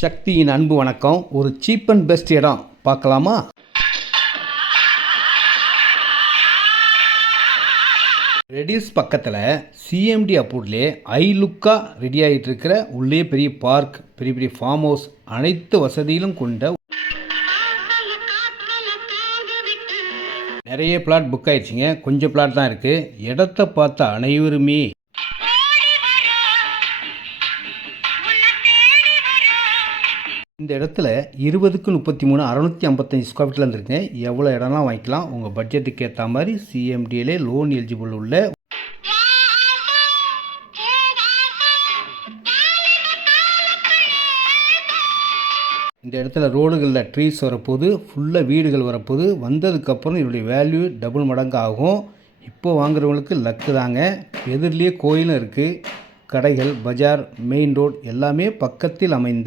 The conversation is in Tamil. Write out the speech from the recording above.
சக்தியின் அன்பு வணக்கம். ஒரு சீப் அண்ட் பெஸ்ட் இடம் பார்க்கலாமா? ரெடியூஸ் பக்கத்தில் சிஎம்டி அப்ரூவ்ட்லேயே லுக்காக ரெடி ஆகிட்டு இருக்கிற உள்ளே பெரிய பார்க், பெரிய பெரிய ஃபார்ம் ஹவுஸ், அனைத்து வசதியிலும் கொண்ட நிறைய பிளாட் புக் ஆயிடுச்சுங்க. கொஞ்சம் பிளாட் தான் இருக்குது. இடத்த பார்த்த அனைவருமே இந்த இடத்துல 20க்கு 33 655 ஸ்கொயர் ஃபீட்டில் இருந்துருங்க. எவ்வளோ இடம்லாம் வாங்கிக்கலாம். உங்கள் பட்ஜெட்டுக்கு ஏற்ற மாதிரி சிஎம்டியிலே லோன் எலிஜிபிள் உள்ள இந்த இடத்துல ரோடுகளில் ட்ரீஸ் வரப்போது, ஃபுல்லாக வீடுகள் வரப்போது. வந்ததுக்கப்புறம் இதனுடைய வேல்யூ டபுள் மடங்கு ஆகும். இப்போ வாங்குறவங்களுக்கு லக்கு தாங்க. எதிரிலேயே கோயிலும் இருக்குது. கடைகள், பஜார், மெயின் ரோடு எல்லாமே பக்கத்தில் அமைந்து